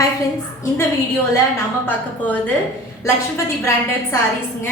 Hi friends, இந்த வீடியோல நாம பார்க்க போறது லக்ஷ்மிபதி பிராண்டட் சாரீஸ்ங்க.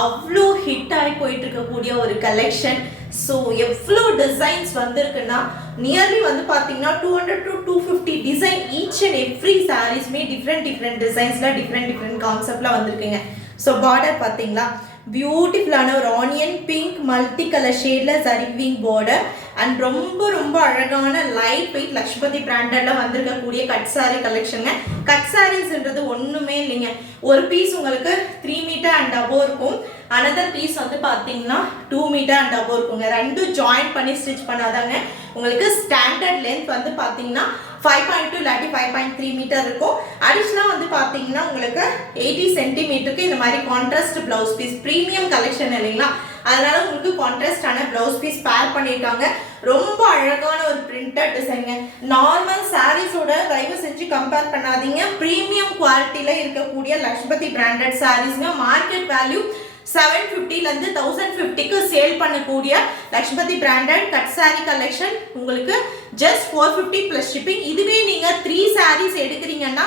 அவ்ளோ ஹிட் ஆகி போயிட்டு இருக்கக்கூடிய ஒரு கலெக்ஷன். ஸோ எவ்வளோ டிசைன்ஸ் வந்திருக்குன்னா நியர்லி வந்து பார்த்தீங்கன்னா 200 to 250 design each and every சாரீஸ்மே டிஃப்ரெண்ட் டிசைன்ஸில் டிஃப்ரெண்ட் கான்செப்டில் வந்திருக்குங்க. ஸோ பார்டர் பார்த்தீங்களா, பியூட்டிஃபுல்லான ஒரு ஆனியன் பிங்க் மல்டி கலர் ஷேடில் சரிவிங் பார்டர் அண்ட் ரொம்ப அழகான லைட் வெயிட் லக்ஷ்மிபதி பிராண்டடில் வந்திருக்கக்கூடிய கட் சாரீ கலெக்ஷனுங்க. கட் சாரீஸ்ன்றது ஒன்றுமே இல்லைங்க, ஒரு பீஸ் உங்களுக்கு 3 மீட்டர் அண்ட் அபோவ் இருக்கும், அனதர் பீஸ் வந்து பார்த்தீங்கன்னா 2 மீட்டர் அண்ட் அபோவ் இருக்குங்க. ரெண்டும் ஜாயின் பண்ணி ஸ்டிச் பண்ணாதாங்க உங்களுக்கு ஸ்டாண்டர்ட் லென்த் வந்து பார்த்தீங்கன்னா 5.2 இல்லாட்டி 5.3 மீட்டர் இருக்கும். அடிஷ்னலாக வந்து பார்த்தீங்கன்னா உங்களுக்கு 80 சென்டிமீட்டருக்கு இந்த மாதிரி contrast blouse piece, premium collection இல்லைங்களா, அதனால உங்களுக்கு கான்ட்ராஸ்டான பிளவுஸ் பீஸ் பேர் பண்ணியிருக்காங்க. ரொம்ப அழகான ஒரு பிரிண்டட் டிசைனுங்க. நார்மல் சாரீஸோட தயவு செஞ்சு கம்பேர் பண்ணாதீங்க. ப்ரீமியம் குவாலிட்டியில் இருக்கக்கூடிய லக்ஷ்மிபதி பிராண்டட் சாரீஸ்ங்க. மார்க்கெட் வேல்யூ 750 1050க்கு சேல் பண்ணக்கூடிய Lakshmipathi branded cut sari collection உங்களுக்கு ஜஸ்ட் 450 ப்ளஸ் ஷிப்பிங். இதுவே நீங்கள் 3 சாரீஸ் எடுக்கிறீங்கன்னா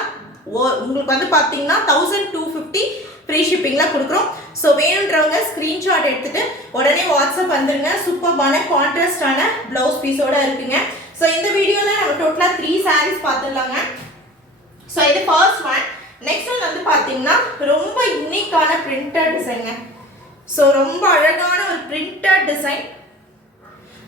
உங்களுக்கு வந்து பார்த்தீங்கன்னா 1250 ஃப்ரீ ஷிப்பிங்கில் கொடுக்குறோம். ஸோ வேணுன்றவங்க ஸ்க்ரீன்ஷாட் எடுத்துகிட்டு உடனே வாட்ஸ்அப் வந்துருங்க. சூப்பர்பான கான்ட்ராஸ்டான ப்ளவுஸ் பீஸோட இருக்குங்க. ஸோ இந்த வீடியோவில் நம்ம டோட்டலாக 3 சாரீஸ் பார்த்துடலாங்க. ஸோ இது ஃபர்ஸ்ட் ஒன். நெக்ஸ்ட் ஒன் வந்து பார்த்தீங்கன்னா ரொம்ப யூனிக்கான பிரிண்டட் டிசைனுங்க. ஸோ ரொம்ப அழகான ஒரு printed design.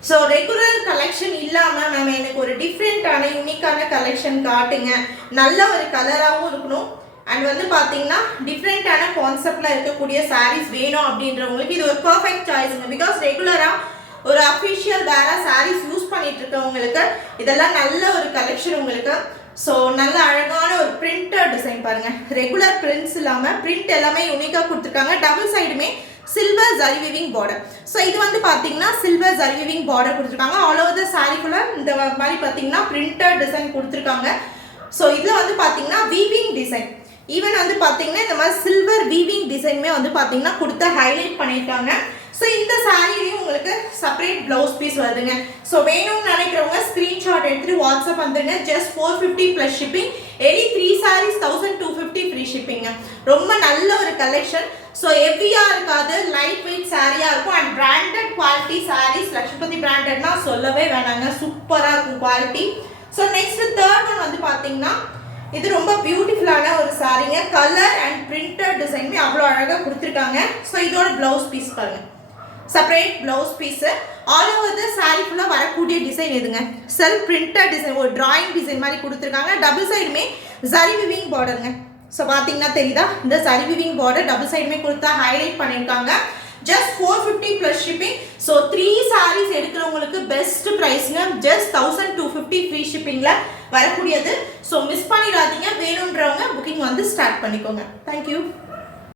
So regular collection இல்லாமல் மேம் எனக்கு ஒரு டிஃப்ரெண்ட்டான யூனிக்கான கலெக்ஷன் காட்டுங்க, நல்ல ஒரு கலராகவும் இருக்கணும் அண்ட் வந்து பார்த்தீங்கன்னா டிஃப்ரெண்ட்டான கான்செப்டில் இருக்கக்கூடிய சாரீஸ் வேணும் அப்படின்றவங்களுக்கு இது ஒரு பர்ஃபெக்ட் சாய்ஸுங்க. பிகாஸ் ரெகுலராக ஒரு அஃபிஷியல் வேற சாரீஸ் யூஸ் பண்ணிட்டு இருக்கவங்களுக்கு இதெல்லாம் நல்ல ஒரு கலெக்ஷன் உங்களுக்கு. ஸோ நல்ல அழகான ஒரு பிரிண்டட் டிசைன் பாருங்கள், ரெகுலர் பிரிண்ட்ஸ் இல்லாமல் பிரிண்ட் எல்லாமே யூனிக்காக கொடுத்துருக்காங்க. டபுள் சைடுமே silver zari weaving border. So இது வந்து பார்த்தீங்கன்னா சில்வர் ஜரி வீவிங் பார்டர் கொடுத்துருக்காங்க. ஆல் ஓவர் த சாரீக்குள்ள இந்த மாதிரி பார்த்தீங்கன்னா பிரிண்டட் டிசைன் கொடுத்துருக்காங்க. ஸோ இதில் வந்து பார்த்தீங்கன்னா வீவிங் டிசைன், ஈவன் வந்து பார்த்தீங்கன்னா இந்த மாதிரி சில்வர் வீவிங் டிசைனுமே வந்து பார்த்தீங்கன்னா கொடுத்து ஹைலைட் பண்ணியிருக்காங்க. ஸோ இந்த சாரீலையும் உங்களுக்கு செப்பரேட் ப்ளவுஸ் பீஸ் வருதுங்க. ஸோ வேணும்னு நினைக்கிறவங்க ஸ்க்ரீன்ஷாட் எடுத்துகிட்டு வாட்ஸ்அப் வந்துடுங்க. Just 450 plus shipping. Any 3 sarees 1250 free ஷிப்பிங்க. ரொம்ப நல்ல ஒரு கலெக்ஷன். ஸோ ஹெவியாக இருக்காது, லைட் வெயிட் சாரியாக இருக்கும் அண்ட் பிராண்டட் குவாலிட்டி சாரீஸ். லக்ஷ்மிபதி பிராண்டட்னா சொல்லவே வேணாங்க, சூப்பராக இருக்கும் quality. So next third one வந்து பார்த்தீங்கன்னா இது ரொம்ப பியூட்டிஃபுல்லான ஒரு சாரீங்க. கலர் அண்ட் பிரிண்டட் டிசைனுமே அவ்வளோ அழகாக கொடுத்துருக்காங்க. ஸோ இதோட ப்ளவுஸ் பீஸ் பாருங்கள், separate blouse piece. All over the saree ஃபுல்லாக வரக்கூடிய டிசைன் எதுங்க, செல்ஃப் பிரிண்டட் டிசைன், ஒரு டிராயிங் டிசைன் மாதிரி கொடுத்துருக்காங்க. டபுள் சைடுமே ஜரி விவிங் பார்டருங்க. ஸோ பார்த்தீங்கன்னா தெரியுதா, இந்த ஜரி விவிங் பார்டர் டபுள் சைடுமே கொடுத்தா ஹைலைட் பண்ணியிருக்காங்க. Just 450 plus shipping. So 3 sarees எடுக்கிறவங்களுக்கு பெஸ்ட் ப்ரைஸுங்க. ஜஸ்ட் 1250 ஃப்ரீ ஷிப்பிங்கில் வரக்கூடியது. ஸோ மிஸ் பண்ணிடாதீங்க. வேணுன்றவங்க புக்கிங் வந்து ஸ்டார்ட் பண்ணிக்கோங்க. தேங்க்யூ.